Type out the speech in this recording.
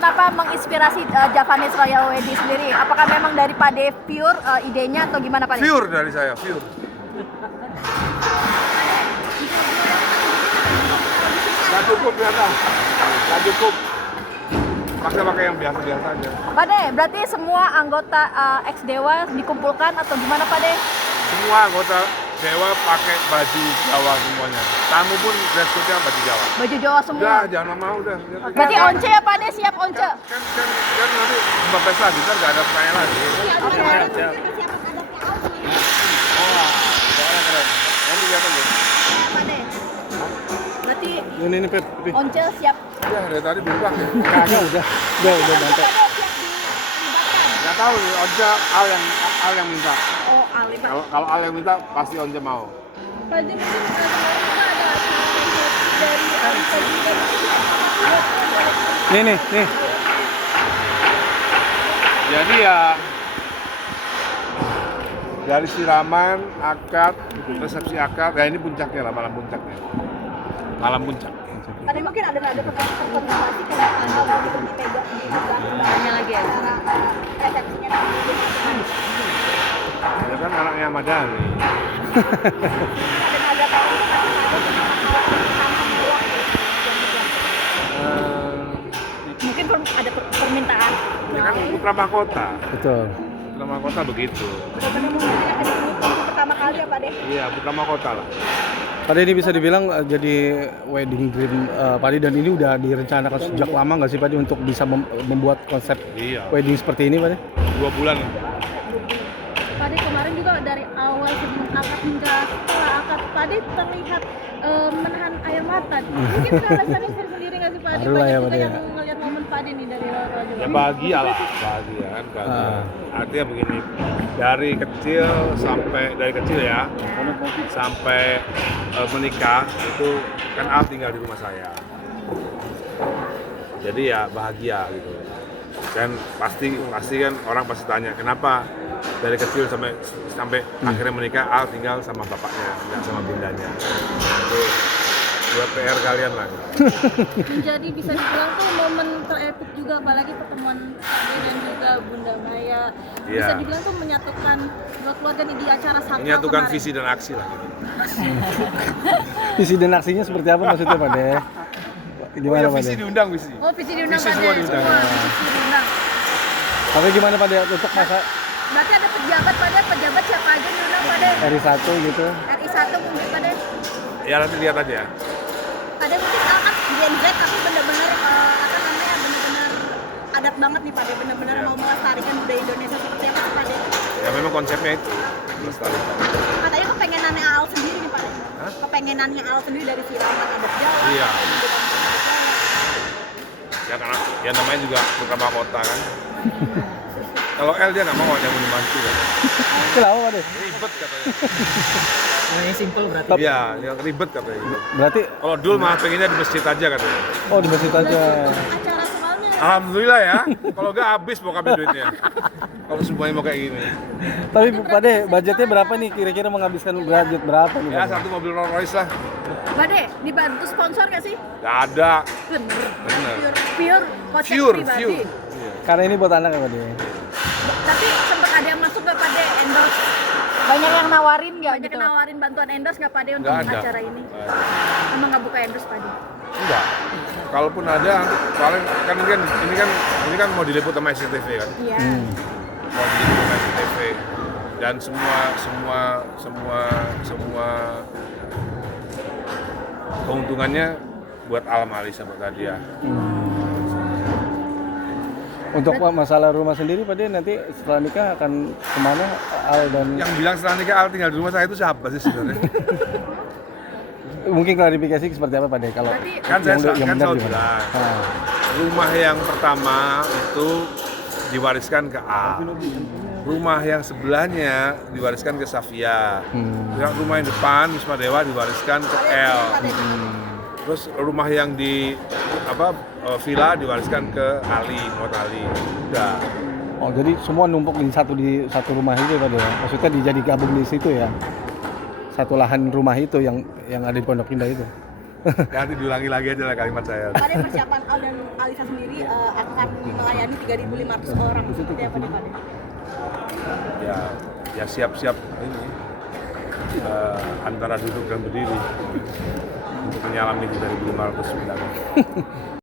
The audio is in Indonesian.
kenapa menginspirasi Javanese Royal Wedding sendiri? Apakah memang dari Pak De pure idenya atau gimana Pak De? Pure dari saya, pure. Gak cukup ternyata, gak cukup. Pakai yang biasa-biasa aja. Pak De, berarti semua anggota ex Dewa dikumpulkan atau gimana Pak De? Semua anggota Dewa pakai baju Jawa semuanya. Tamu pun dress code-nya baju Jawa. Baju Jawa semua? Udah, jangan mau udah. Berarti once ya Pak De, siap once? Kan nanti Mbak lagi, ntar gak ada pertanyaan lagi. Oke. Keren. Nanti lihat aja. Pak De, berarti Ini Pep. once siap? Udah, dari tadi berubah ya. Kagak udah mantap. Pak De siap dilibatkan? Gak tahu nih, Once Al yang minta. Oh, Ali Pak. Kalau Al yang minta, pasti Once mau. Pak De, mungkin ada dari Ali tadi dan Nih. Jadi ya dari siraman, akad, resepsi akad, ya ini puncaknya lah, malam puncaknya. Malam puncak. Tadi mungkin ada konfirmasi kenapa Anda begitu dipegang di lagi ya? Resepsinya Ya kan anaknya Ahmad Dhani. dan ada tahu mungkin ada permintaan. Ya kan putra mahkota. Betul. Putra mahkota begitu. Benar-benar mungkin untuk pertama kali ya Pak De? Iya, putra mahkota lah. Pak De, ini bisa dibilang jadi wedding dream Pak De, dan ini udah direncanakan sejak lama nggak sih Pak De untuk bisa membuat konsep Iya. wedding seperti ini Pak De? 2 bulan. Pak De kemarin juga dari awal sebelum akad hingga setelah akad Pak De terlihat menahan air mata. Mungkin alasannya sendiri nggak sih Pak De? Aduh lah ya, Banyak Pak juga De. yang ngelihat momen Pak De nih dari Raja. Ya bahagia lah, bahagia kan. Bahagia. Artinya begini, dari kecil ya, sampai menikah itu kan Al tinggal di rumah saya. Jadi ya bahagia gitu. Dan pasti kan orang pasti tanya kenapa dari kecil sampai akhirnya menikah Al tinggal sama bapaknya, nggak sama bundanya. Itu buat PR kalian lah. Menjadi bisa dibilang tuh momen terepik juga, apalagi pertemuan Pak De dan juga Bunda Maya. Bisa Iya. dibilang tuh menyatukan dua keluarga nih di acara sakral Menyatukan kemarin. visi dan aksi lah gitu. Visi dan aksinya seperti apa maksudnya Pak De? Gimana ya, Pak visi De? diundang visi. Oh, visi diundang Visi Pak De. semua diundang. Visi diundang. Tapi gimana Pak De untuk masa Berarti ada pejabat Pak De, pejabat siapa aja diundang Pak De? RI1 gitu? RI1 mungkin Pak De. Ya nanti lihat aja. Pak De mungkin kan Gen Z tapi benar-benar benar-benar adat banget nih Pak De, benar-benar Iya. mau melestarikan budaya Indonesia seperti apa sih Pak De? Ya memang konsepnya itu melestarikan. Katanya kepengenannya Al sendiri nih Pak De. Hah? Kepengenannya Al sendiri dari siraman adat Jawa. Iya. kemudian budaya Jawa. Ya karena ya namanya juga putra mahkota kan. Kalau L dia nggak mau ada yang membantu kan. Kenapa Pak De? Ribet katanya. Yang simple berarti. Iya, yang ribet katanya. Berarti Kalau Dul mah pengennya di masjid aja katanya. oh di masjid aja. Acara soalnya Alhamdulillah ya. Kalau nggak habis mau kami duitnya. Kalau semuanya mau kayak gini. Tapi Pak De, budgetnya berapa nih kira-kira menghabiskan budget berapa nih? Ya Pak De? satu mobil Rolls Royce lah. Pak De, dibantu sponsor nggak sih? Nggak ada. Bener. Bener. Pure kocek Pure. pribadi. Iya. Karena ini buat anak ya Pak De. Tapi sempat ada yang masuk nggak Pak De endorse? Banyak yang nawarin nggak Banyak gitu? yang nawarin bantuan endorse nggak Pak De untuk Nggak ada. acara ini? Nggak ada. Emang nggak buka endorse Pak De? Enggak. Kalaupun ada, paling kan ini kan mau diliput sama SCTV kan. Iya. Mau diliput sama SCTV dan semua keuntungannya buat Alam Alisa buat Nadia. Untuk masalah rumah sendiri Pak De, nanti setelah nikah akan kemana Al dan Yang bilang setelah nikah Al tinggal di rumah saya itu siapa sih sebenarnya? mungkin klarifikasi seperti apa Pak De? Kalau Berarti Kan saya yang kan benar selalu gimana? bilang, Ah. rumah yang pertama itu diwariskan ke A. Rumah yang sebelahnya diwariskan ke Safia. Yang rumah yang depan Wisma Dewa diwariskan ke L. Terus rumah yang di villa diwariskan ke Ali, Muhammad Ali. Udah. Oh jadi semua numpuk di satu rumah itu Pak De? Maksudnya dijadi gabung di situ ya? Satu lahan rumah itu yang ada di Pondok Indah itu? Nanti diulangi lagi aja lah kalimat saya. Pada persiapan Al dan Alisa sendiri akan melayani 3.500 orang seperti apa nih Pak? Ya siap-siap ini antara duduk dan berdiri untuk menyalami 3.500 undangan.